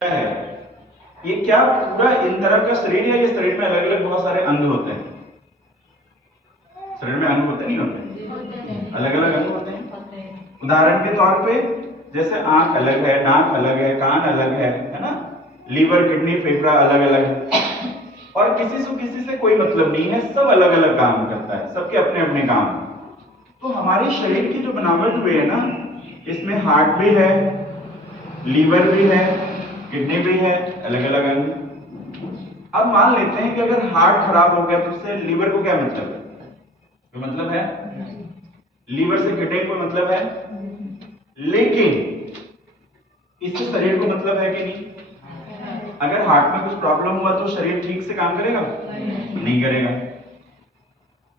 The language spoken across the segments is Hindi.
है ये क्या पूरा इन तरह का शरीर है? ये शरीर में अलग अलग बहुत सारे अंग होते हैं। शरीर में अंग होते नहीं होते? अलग अलग अंग होते हैं। उदाहरण के तौर पे जैसे आंख अलग है, नाक अलग है, कान अलग है ना? लीवर, किडनी, फेफड़ा अलग अलग है और किसी से कोई मतलब नहीं है, सब अलग अलग काम करता है, सबके अपने अपने काम। तो हमारे शरीर की जो बनावट हुई है ना, इसमें हार्ट भी है, लीवर भी है, किडनी भी है, अलग अलग अंग। अब मान लेते हैं कि अगर हार्ट खराब हो गया तो उससे लीवर को क्या मतलब है? कोई मतलब है? लीवर से किडनी को मतलब है, लेकिन इससे शरीर को मतलब है कि नहीं? अगर हार्ट में कुछ प्रॉब्लम हुआ तो शरीर ठीक से काम करेगा? नहीं करेगा।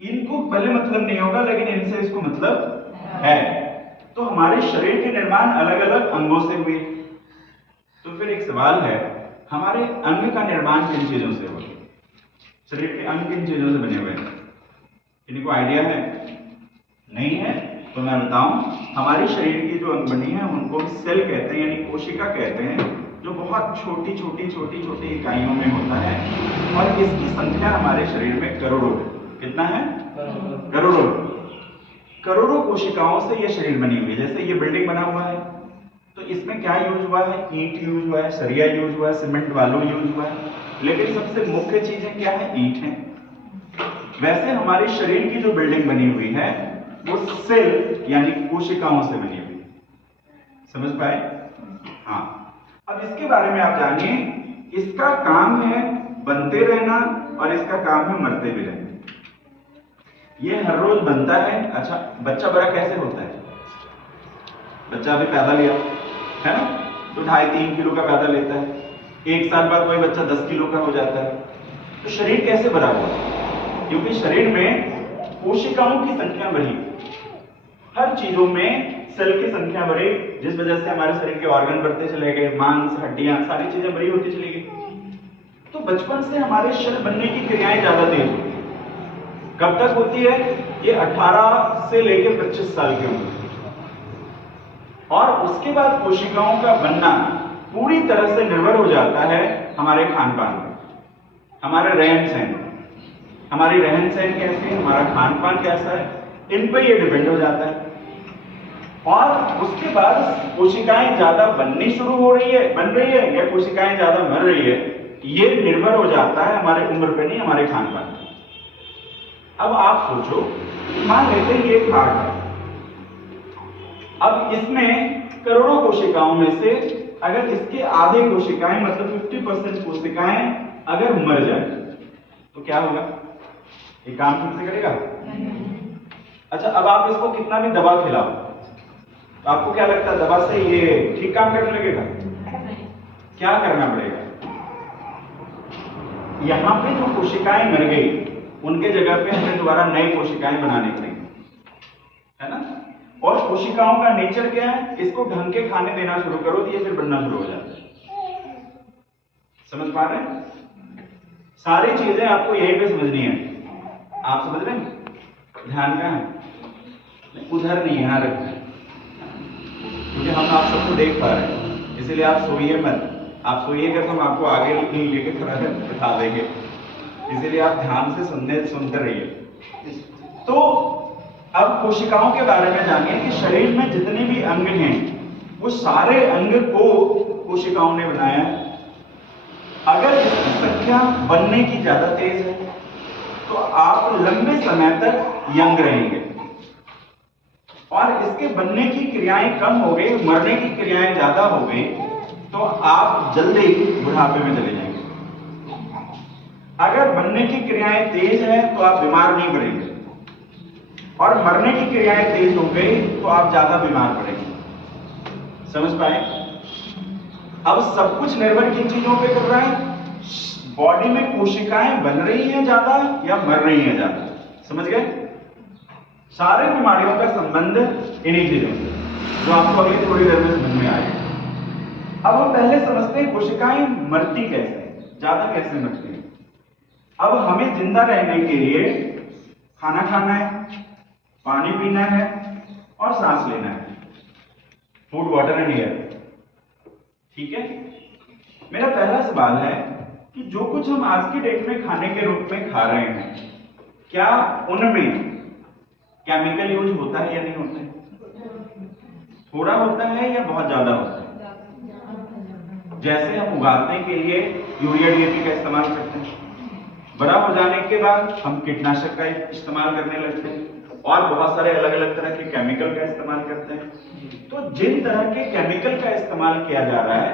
इनको भले मतलब नहीं होगा लेकिन इनसे इसको मतलब है। तो हमारे शरीर के निर्माण अलग अलग अंगों से हुए। तो फिर एक सवाल है, हमारे अंग का निर्माण किन चीजों से हुआ? शरीर के अंग किन चीजों से बने हुए हैं? किसी को आइडिया है? नहीं है तो मैं बताऊं, हमारे शरीर की जो अंग बनी है उनको सेल कहते हैं, यानी कोशिका कहते हैं, जो बहुत छोटी छोटी इकाइयों में होता है और इसकी संख्या हमारे शरीर में करोड़ों है। कितना है? करोड़ों। करोड़ों कोशिकाओं से यह शरीर बनी हुई है। जैसे ये बिल्डिंग बना हुआ है तो इसमें क्या यूज हुआ है? ईंट यूज हुआ है, सरिया यूज हुआ है, सीमेंट बालू यूज हुआ है, लेकिन सबसे मुख्य चीजें क्या है? ईंट है। वैसे हमारे शरीर की जो बिल्डिंग बनी हुई है वो सेल यानी कोशिकाओं से बनी हुई है। समझ पाए? हाँ। अब इसके बारे में आप जानिए, इसका काम है बनते रहना और इसका काम है मरते भी रहना। ये हर रोज बनता है। अच्छा, बच्चा बड़ा कैसे होता है? बच्चा अभी पैदा लिया है ना, तो 2.5-3 किलो का पैदा लेता है। 1 साल बाद कोई बच्चा 10 किलो का हो जाता है। तो शरीर कैसे बड़ा हुआ? क्योंकि शरीर में कोशिकाओं की संख्या बढ़ी, हर चीजों में सेल की संख्या बढ़ी, जिस वजह से हमारे शरीर के ऑर्गन बढ़ते चले गए, मांस, हड्डियां, सारी चीजें बड़ी होती चली गई। तो बचपन से हमारे शरीर बनने की क्रियाएं ज्यादा तेज होती है। कब तक होती है? ये 18 से लेकर 25 साल की उम्र, और उसके बाद कोशिकाओं का बनना पूरी तरह से निर्भर हो जाता है हमारे खान पान पर, हमारे रहन सहन। हमारी रहन सहन कैसी है, हमारा खान पान कैसा है, इन पर यह डिपेंड हो जाता है। और उसके बाद कोशिकाएं ज्यादा बननी शुरू हो रही है, बन रही है, या कोशिकाएं ज्यादा मर रही है, ये निर्भर हो जाता है हमारे उम्र पे नहीं, हमारे खान पान पे। अब आप सोचो, मान लेते हैं ये एक हार्ट है। अब इसमें करोड़ों कोशिकाओं में से अगर इसके आधे कोशिकाएं मतलब 50% कोशिकाएं अगर मर जाए तो क्या होगा? ये काम ठीक से करेगा? अच्छा, अब आप इसको कितना भी दवा खिलाओ तो आपको क्या लगता है दवा से ये ठीक काम करने लगेगा? क्या करना पड़ेगा? यहां पे जो कोशिकाएं मर गई उनके जगह पे हमें दोबारा नई कोशिकाएं बनानी पड़ेंगी, है ना? और कोशिकाओं का नेचर क्या है? इसको ढंग के खाने देना शुरू करो तो ये फिर बनना शुरू हो जाता है। समझ पा रहे हैं? सारी चीजें आपको यहीं पे समझनी है। आप समझ रहे हैं? ध्यान कहां है? उधर नहीं, यहां रखना है, क्योंकि हम आप सबको देख पा रहे हैं, इसीलिए आप सोइए मत। आप सोइएगा तो हम आपको आगे लेके थोड़ा बिठा देंगे, इसीलिए आप ध्यान से सुनते रहिए। तो अब कोशिकाओं के बारे में जानिए कि शरीर में जितने भी अंग हैं वो सारे अंग को कोशिकाओं ने बनाया है। अगर इसकी संख्या बनने की ज्यादा तेज है तो आप लंबे समय तक यंग रहेंगे, और इसके बनने की क्रियाएं कम हो गई, मरने की क्रियाएं ज्यादा हो गई, तो आप जल्दी बुढ़ापे में चले जाएंगे। अगर बनने की क्रियाएं तेज है तो आप बीमार नहीं पड़ेंगे, और मरने की क्रियाएं तेज हो गई तो आप ज्यादा बीमार पड़ेंगे। समझ पाए? अब सब कुछ निर्भर किन चीजों पे कर रहा है? बॉडी में कोशिकाएं बन रही हैं ज्यादा या मर रही हैं ज्यादा? समझ गए? सारे बीमारियों का संबंध इन्हीं चीजों से, जो आपको अगली थोड़ी देर में समझ में आएगा। अब हम पहले समझते हैं कोशिकाएं मरती कैसे, ज्यादा कैसे मरती हैं। अब हमें जिंदा रहने के लिए खाना खाना है, पानी पीना है और सांस लेना है, फूड वाटर एंड एयर, ठीक है? मेरा पहला सवाल है कि जो कुछ हम आज की डेट में खाने के रूप में खा रहे हैं, क्या उनमें केमिकल यूज होता है या नहीं होता है? थोड़ा होता है या बहुत ज्यादा होता है? जैसे हम उगाने के लिए यूरिया डीएपी का इस्तेमाल करते हैं, बड़ा हो जाने के बाद हम कीटनाशक का इस्तेमाल करने लगते हैं और बहुत सारे अलग अलग तरह के केमिकल का इस्तेमाल करते हैं। तो जिन तरह के केमिकल का इस्तेमाल किया जा रहा है,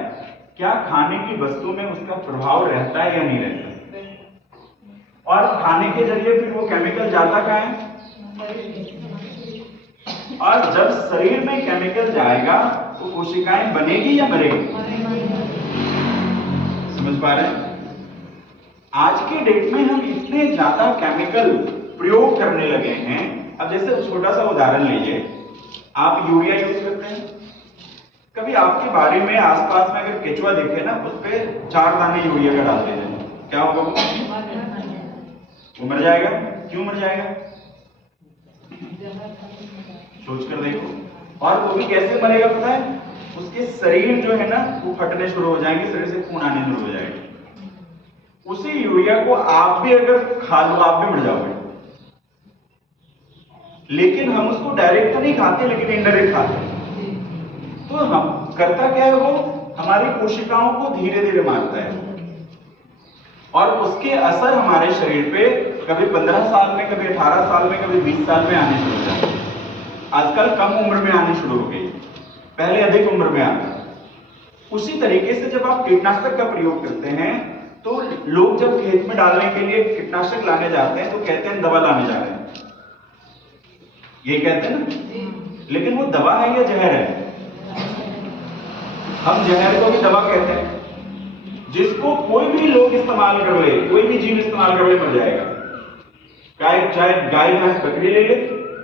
क्या खाने की वस्तु में उसका प्रभाव रहता है या नहीं रहता? और खाने के जरिए फिर वो केमिकल जाता कहाँ है? और जब शरीर में केमिकल जाएगा तो कोशिकाएं बनेगी या मरेगी? समझ पा रहे हैं? आज के डेट में हम इतने ज्यादा केमिकल प्रयोग करने लगे हैं। अब जैसे छोटा सा उदाहरण लीजिए, आप यूरिया यूज करते हैं, कभी आपके बारे में आसपास में अगर केचुआ देखे ना, उस पे 4 दाने यूरिया का डाल देते हैं, क्या होगा? वो मर जाएगा। क्यों मर जाएगा? सोच कर देखो। और वो भी कैसे मरेगा पता है? उसके शरीर जो है ना वो फटने शुरू हो जाएंगे, शरीर से खून आने शुरू हो जाएगा। उसी यूरिया को आप भी अगर खा लो, आप भी मर जाओगे। लेकिन हम उसको डायरेक्ट तो नहीं खाते, लेकिन इनडायरेक्ट खाते हैं। तो हम करता क्या है, वो हमारी कोशिकाओं को धीरे धीरे मारता है और उसके असर हमारे शरीर पे कभी 15 साल में, कभी 18 साल में, कभी 20 साल में आने शुरू हो जाते हैं। आजकल कम उम्र में आने शुरू हो गई, पहले अधिक उम्र में आता। उसी तरीके से जब आप कीटनाशक का प्रयोग करते हैं तो लोग जब खेत में डालने के लिए कीटनाशक लाने जाते हैं तो कहते हैं दवा लाने जा रहे हैं, ये कहते हैं ना। लेकिन वो दवा है या जहर है? हम जहर को भी दवा कहते हैं, जिसको कोई भी लोग इस्तेमाल कर ले, कोई भी जीव इस्तेमाल कर ले, मर जाएगा। चाहे गाय भैंस बकरी ले ले,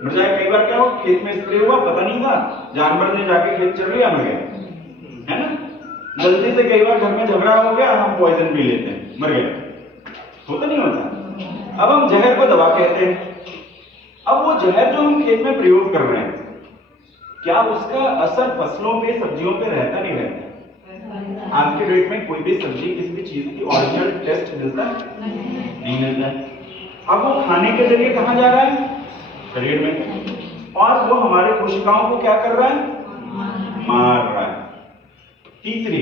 मर जाए। कई बार क्या हो, खेत में स्प्रे हुआ, पता नहीं था, जानवर ने जाके खेत चल लिया, मर गया, है ना। गलती से कई बार घर में झगड़ा हो गया, हम पॉइजन पी लेते हैं, मर गया। होता नहीं होता? अब हम जहर को दवा कहते हैं। अब वो जहर जो हम खेत में प्रयोग कर रहे हैं, क्या उसका असर फसलों पे, सब्जियों पे रहता नहीं रहता? आज के डेट में कोई भी सब्जी, किसी भी चीज की ओरिजिनल टेस्ट मिलता है? नहीं मिलता है। अब वो खाने के जरिए कहां जा रहा है? शरीर में। और वो हमारे कोशिकाओं को क्या कर रहा है? मार रहा है। तीसरी,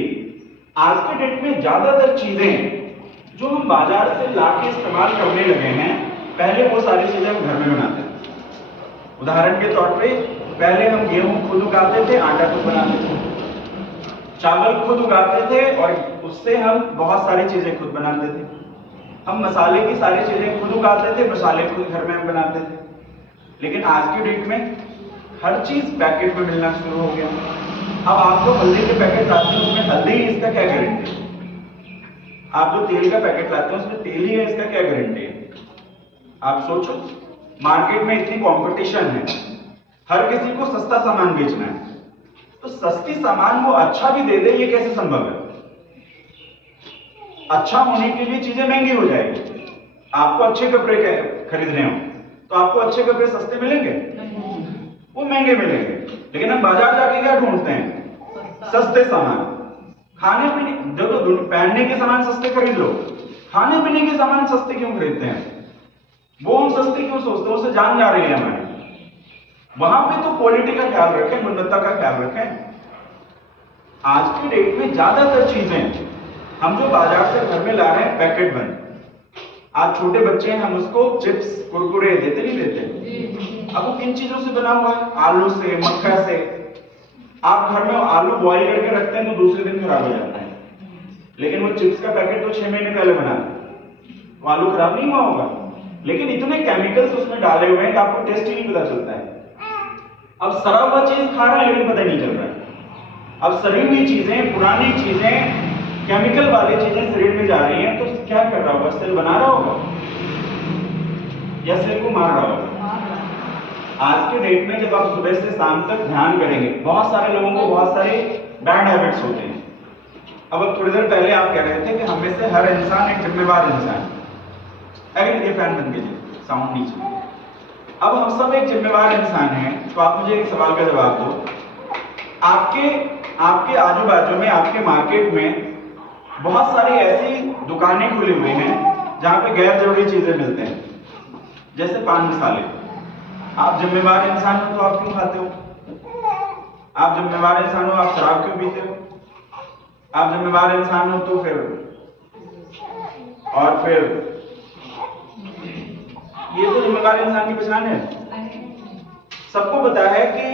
आज के डेट में ज्यादातर चीजें जो हम बाजार से लाके इस्तेमाल करने लगे हैं, पहले वो सारी चीजें हम घर में बनाते हैं। उदाहरण के तौर पे, पहले हम गेहूं खुद उगाते थे, आटा खुद बनाते थे, चावल खुद उगाते थे और उससे हम बहुत सारी चीजें खुद बनाते थे। हम मसाले की सारी चीजें खुद उगाते थे, मसाले खुद घर में हम बनाते थे। लेकिन आज की डेट में हर चीज पैकेट में मिलना शुरू हो गया। अब आपको हल्दी के पैकेट लाते हैं, उसमें हल्दी ही, इसका क्या गारंटी है? आप जो तेल का पैकेट लाते हैं उसमें तेल ही है, इसका क्या गारंटी है? आप सोचो, मार्केट में इतनी कंपटीशन है, हर किसी को सस्ता सामान बेचना है, तो सस्ती सामान वो अच्छा भी दे दे, ये कैसे संभव है? अच्छा होने के लिए चीजें महंगी हो जाएगी। आपको अच्छे कपड़े खरीदने हो तो आपको अच्छे कपड़े सस्ते मिलेंगे? वो महंगे मिलेंगे। लेकिन हम बाजार जाके क्या ढूंढते हैं? सस्ते सामान। खाने पीने, देखो, पहनने के सामान सस्ते खरीद लो, खाने पीने के सामान सस्ते क्यों खरीदते हैं? वो हम सस्ते क्यों सोचते हैं? उससे जान जा रही है हमारी। वहां पे तो क्वालिटी का ख्याल रखें, गुणवत्ता का ख्याल रखें। आज की डेट में ज्यादातर चीजें हम जो बाजार से घर में ला रहे हैं, पैकेट बंद। आज छोटे बच्चे हैं, हम उसको चिप्स, कुरकुरे देते नहीं देते? अब वो किन चीजों से बना हुआ है? आलू से, मक्का से। आप घर में आलू बॉईल करके रखते हैं तो दूसरे दिन खराब हो जाता है, लेकिन वो चिप्स का पैकेट तो 6 महीने पहले बना था, वो आलू खराब नहीं हुआ होगा। लेकिन इतने केमिकल्स उसमें डाले हुए हैं कि आपको टेस्ट ही नहीं पता चलता है। अब सड़ा हुआ चीज खा रहा है लेकिन पता नहीं चल रहा है। अब सड़ी हुई चीजें, पुरानी चीजें, केमिकल वाली चीजें शरीर में जा रही हैं, तो क्या कर रहा होगा? सेल बना रहा होगा या सेल को मार रहा होगा? आज के डेट में जब आप सुबह से शाम तक ध्यान करेंगे, बहुत सारे लोगों को बहुत सारे बैड हैबिट्स होते हैं। अब थोड़ी देर पहले आप कह रहे थे कि हम में से हर इंसान एक जिम्मेवार इंसान है। अगर ये फैन बंद कीजिए, साउंड नीचे। अब हम सब एक जिम्मेवार इंसान हैं, तो आप मुझे एक सवाल का जवाब दो। आपके आजू बाजू में, आपके मार्केट में बहुत सारी ऐसी दुकानें खुली हुई हैं जहां पे गैर जरूरी चीजें मिलते हैं, जैसे पान मसाले। आप जिम्मेवार इंसान हो तो आप क्यों खाते हो? आप जिम्मेवार इंसान हो, आप शराब क्यों पीते हो? आप जिम्मेवार इंसान हो तो फिर ये तो जिम्मेवार इंसान की पहचान है। सबको पता है कि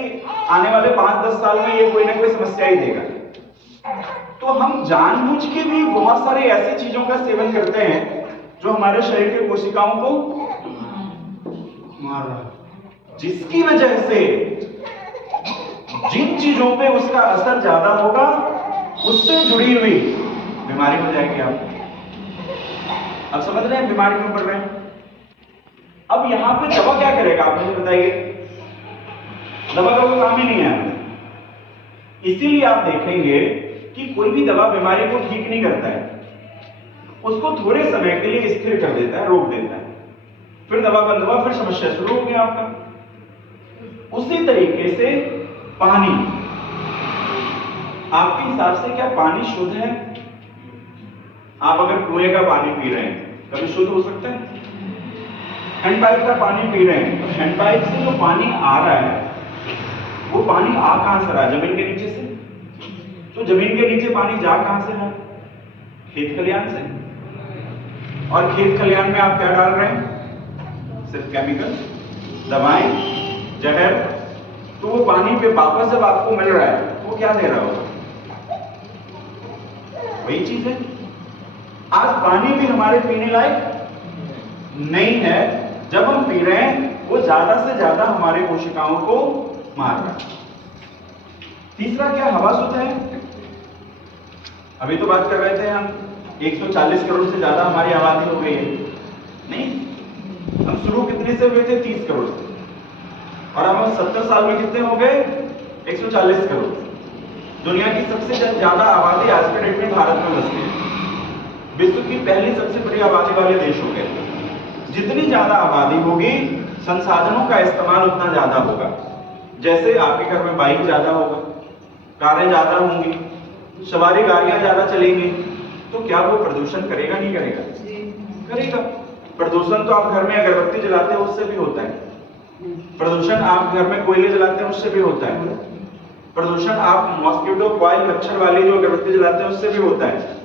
आने वाले 5-10 साल में ये कोई ना कोई समस्या ही देगा, तो हम जानबूझ के भी बहुत सारी ऐसी चीजों का सेवन करते हैं जो हमारे शरीर के कोशिकाओं को मार रहा है, जिसकी वजह से जिन चीजों पे उसका असर ज्यादा होगा उससे जुड़ी हुई बीमारी हो जाएगी। आप अब समझ रहे हैं बीमारी क्यों पड़ रहे हैं? अब यहां पे दवा क्या करेगा आप मुझे बताइए? दवा का कोई काम ही नहीं है। इसीलिए आप देखेंगे कि कोई भी दवा बीमारी को ठीक नहीं करता है, उसको थोड़े समय के लिए स्थिर कर देता है, रोक देता है, फिर दवा बंद हुआ, फिर समस्या शुरू हो गया आपका। उसी तरीके से पानी, आपके हिसाब से क्या पानी शुद्ध है? आप अगर कुएं का पानी पी रहे हैं कभी शुद्ध हो सकता है? हैंडपाइप का पानी पी रहे हैं तो हैंडपाइप से जो पानी आ रहा है वो पानी आ कहां से रहा है? जमीन के नीचे से। तो जमीन के नीचे पानी जा कहां से रहा? खेत खलियान से। और खेत खलियान में आप क्या डाल रहे हैं? सिर्फ केमिकल, दवाएं, जहर। तो वो पानी पे वापस जब आपको मिल रहा है वो क्या दे रहा होगा? वही चीज है। आज पानी भी हमारे पीने लायक नहीं है। जब हम पी रहे हैं वो ज्यादा से ज्यादा हमारे कोशिकाओं को मार रहा है। तीसरा क्या? हवा शुद्ध है? अभी तो बात कर रहे थे हम 140 करोड़ से ज्यादा हमारी आबादी हो गई है। नहीं, हम शुरू कितने से हुए थे? 30 करोड़ से, और हम 70 साल में कितने हो गए? 140 करोड़। दुनिया की सबसे ज्यादा आबादी आज के डेट में भारत में बसती है। विश्व की पहली सबसे बड़ी आबादी वाले देश हो गए। जितनी ज्यादा आबादी होगी संसाधनों का इस्तेमाल उतना ज्यादा होगा। जैसे आपके घर में बाइक ज्यादा होगा, कारें ज्यादा होंगी, सवारी गाड़ियां ज्यादा चलेंगी, तो क्या वो प्रदूषण करेगा? नहीं करेगा? करेगा। प्रदूषण तो आप घर में अगरबत्ती जलाते हैं उससे भी होता है। प्रदूषण आप घर में कोयले जलाते हैं उससे भी होता है। प्रदूषण आप मॉस्किटो कॉइल मच्छर वाली जो अगरबत्ती जलाते हैं उससे भी होता है।